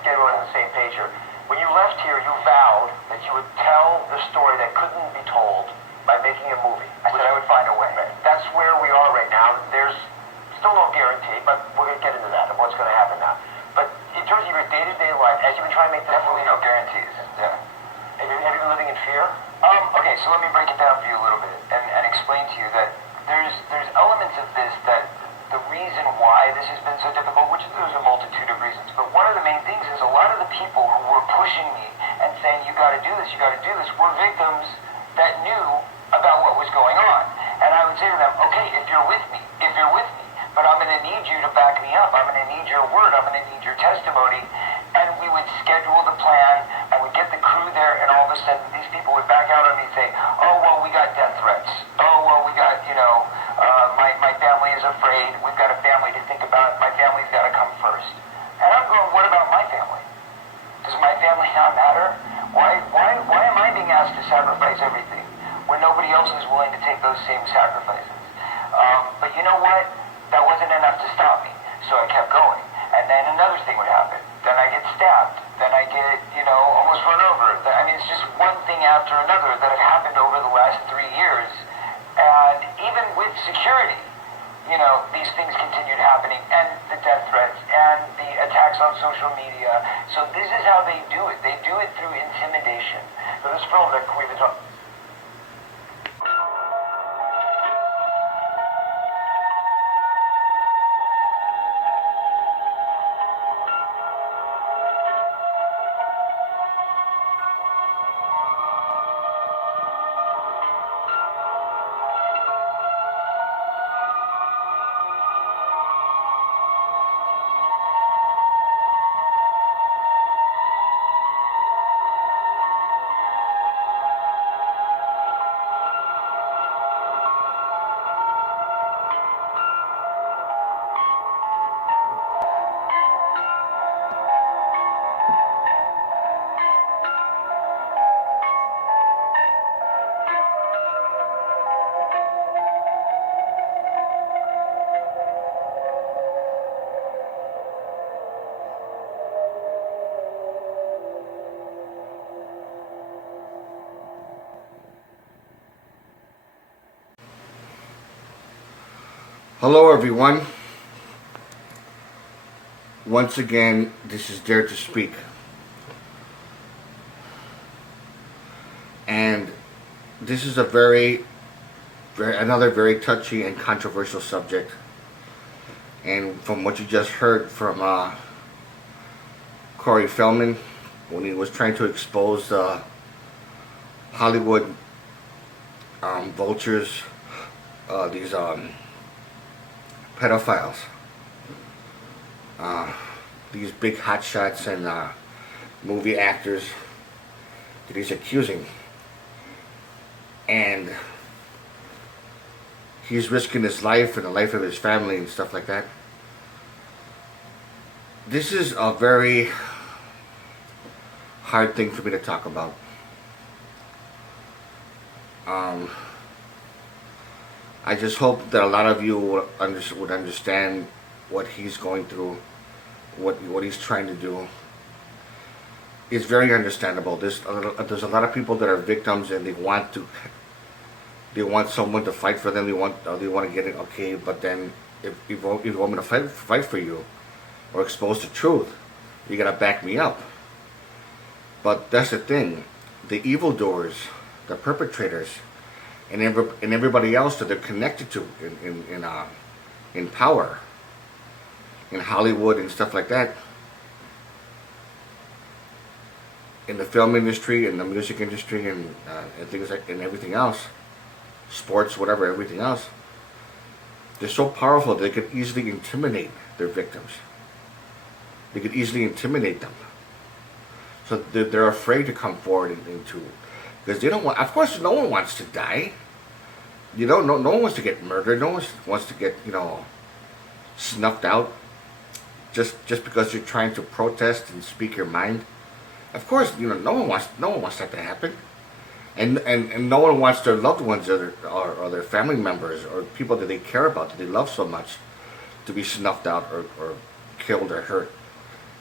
to get everyone on the same page here. When you left here, you vowed that you would tell the story that couldn't be told by making a movie. I said I would find a way. Right. That's where we are right now. There's still no guarantee, but we're going to get into that and what's going to happen now. But in terms of your day-to-day life, as you've been trying to make this Definitely movie, no guarantees. Yeah. have you been living in fear? Okay, so let me break it down for you a little bit and explain to you that there's elements of this that the reason why this has been so difficult, which there's a multitude of reasons, but one of the main things is a lot of the people who were pushing me and saying, you got to do this, were victims that knew about what was going on. And I would say to them, okay, if you're with me, but I'm going to need you to back me up. I'm going to need your word. I'm going to need your testimony. And we would schedule the plan. I would get the crew there, and all of a sudden these people would back out on me and say, oh, well, we got death threats. Oh, well, we got, my family is afraid. We've got a family to think about. My family's got to come first. And I'm going, what about my family? Does my family not matter? Why am I being asked to sacrifice everything when nobody else is willing to take those same sacrifices? But you know what? That wasn't enough to stop me, so I kept going. And then another thing would happen. Then I get stabbed. Then I get, almost run over. I mean, it's just one thing after another that have happened over the last 3 years. And even with security, these things continued happening, and the death threats, and the attacks on social media. So this is how they do it. They do it through intimidation. So this film that we've been talking. Hello everyone. Once again, this is Dare to Speak. And this is a another very touchy and controversial subject. And from what you just heard from Corey Feldman, when he was trying to expose the Hollywood vultures, these pedophiles, these big hotshots and movie actors that he's accusing, and he's risking his life and the life of his family and stuff like that. This is a very hard thing for me to talk about. I just hope that a lot of you would understand what he's going through, what he's trying to do. It's very understandable. There's a lot of people that are victims, and they want someone to fight for them. They want to get it okay. But then if you want me to fight for you or expose the truth, you gotta back me up. But that's the thing: the evildoers, the perpetrators, and everybody else that they're connected to in power, in Hollywood and stuff like that, in the film industry, in the music industry, and things like, and everything else, sports, whatever, everything else. They're so powerful they could easily intimidate their victims. They could easily intimidate them. So they're afraid to come forward into. Because they don't want, of course, no one wants to die. No one wants to get murdered. No one wants to get, snuffed out just because you're trying to protest and speak your mind. Of course, no one wants that to happen. And no one wants their loved ones or their family members or people that they care about, that they love so much, to be snuffed out or killed or hurt.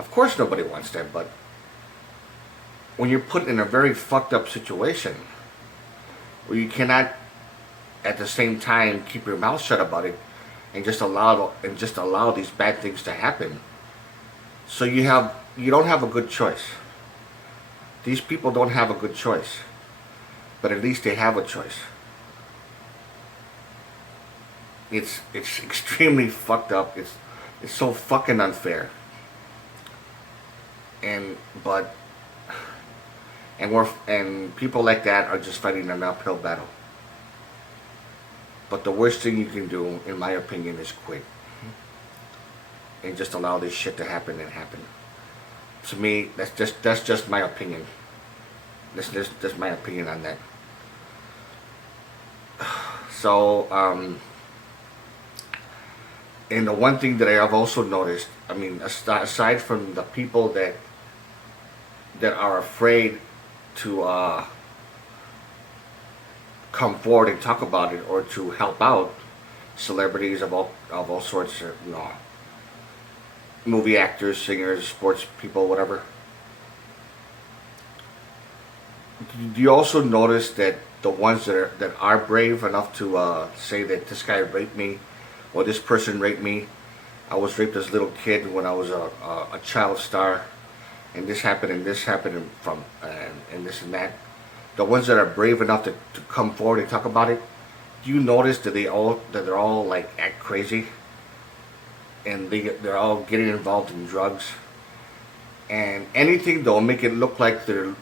Of course nobody wants that, but when you're put in a very fucked up situation where you cannot at the same time keep your mouth shut about it and just allow these bad things to happen. So you don't have a good choice. These people don't have a good choice. But at least they have a choice. It's extremely fucked up. It's so fucking unfair. And people like that are just fighting an uphill battle. But the worst thing you can do, in my opinion, is quit. And just allow this shit to happen and happen. To me, that's just my opinion. That's my opinion on that. So, and the one thing that I have also noticed, I mean, aside from the people that are afraid to come forward and talk about it or to help out, celebrities of all sorts, you know, movie actors, singers, sports people, whatever. Do you also notice that the ones that are brave enough to say that this guy raped me, or this person raped me, I was raped as a little kid when I was a child star, and this happened and this happened and this and that. The ones that are brave enough to come forward and talk about it, do you notice that they're all like act crazy, and they're all getting involved in drugs, and anything that'll make it look like they're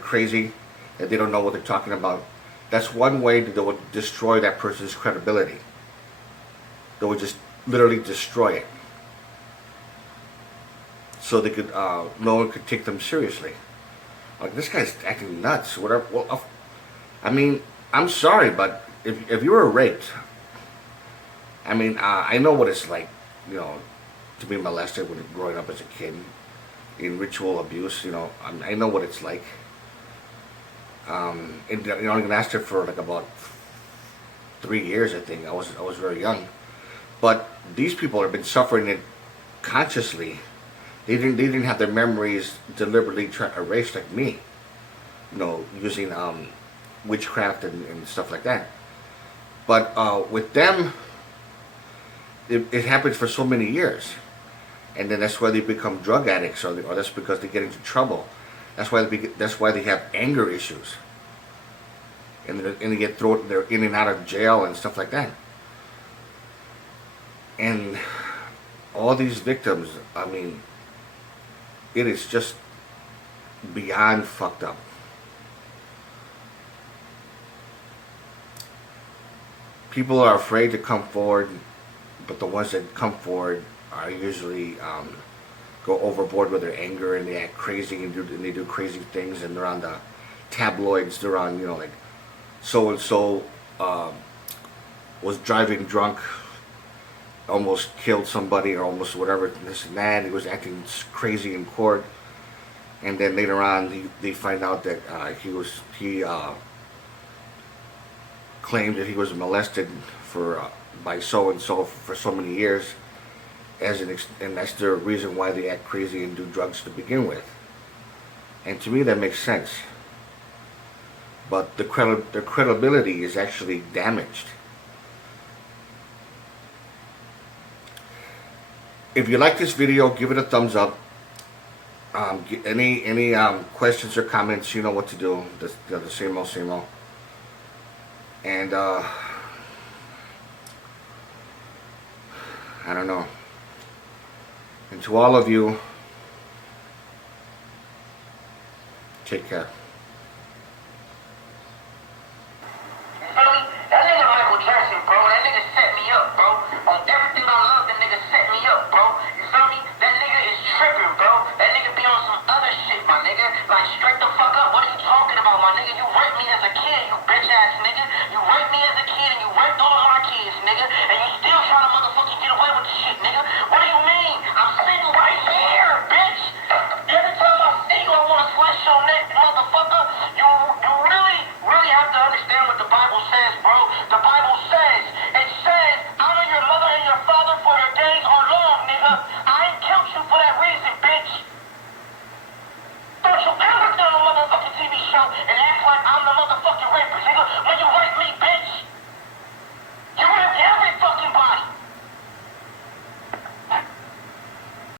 crazy, that they don't know what they're talking about. That's one way that they would destroy that person's credibility. They would just literally destroy it, so they could no one could take them seriously. Like, this guy's acting nuts, whatever. Well, I mean, I'm sorry, but if you were raped, I mean, I know what it's like, you know, to be molested when growing up as a kid, in ritual abuse. You know, I know what it's like. And, you know, I lasted for like about 3 years, I think. I was very young, but these people have been suffering it consciously. They didn't have their memories deliberately erased like me, you know, using witchcraft and stuff like that. But with them, it happens for so many years, and then that's why they become drug addicts, or that's because they get into trouble. That's why they have anger issues, and they get thrown. They're in and out of jail and stuff like that. And all these victims, I mean, it is just beyond fucked up. People are afraid to come forward, but the ones that come forward are usually go overboard with their anger, and they act crazy and they do crazy things, and they're on the tabloids. They're on, you know, like so and so was driving drunk, almost killed somebody, or almost whatever, this and that. He was acting crazy in court, and then later on they find out that he claimed that he was molested by so and so for so many years, and that's the reason why they act crazy and do drugs to begin with. And to me, that makes sense. But their credibility is actually damaged. If you like this video, give it a thumbs up. Any questions or comments, you know what to do. The same old, same old. And I don't know. And to all of you, take care. Like, straight the fuck up. What are you talking about, my nigga? You raped me as a kid, you bitch ass nigga. You raped me as a kid and you raped all of my kids, nigga. And you still trying to motherfucking get away with the shit, nigga. What do you mean? I'm sitting right here, bitch. Every time I see you, I want to slash your neck, motherfucker. the motherfucking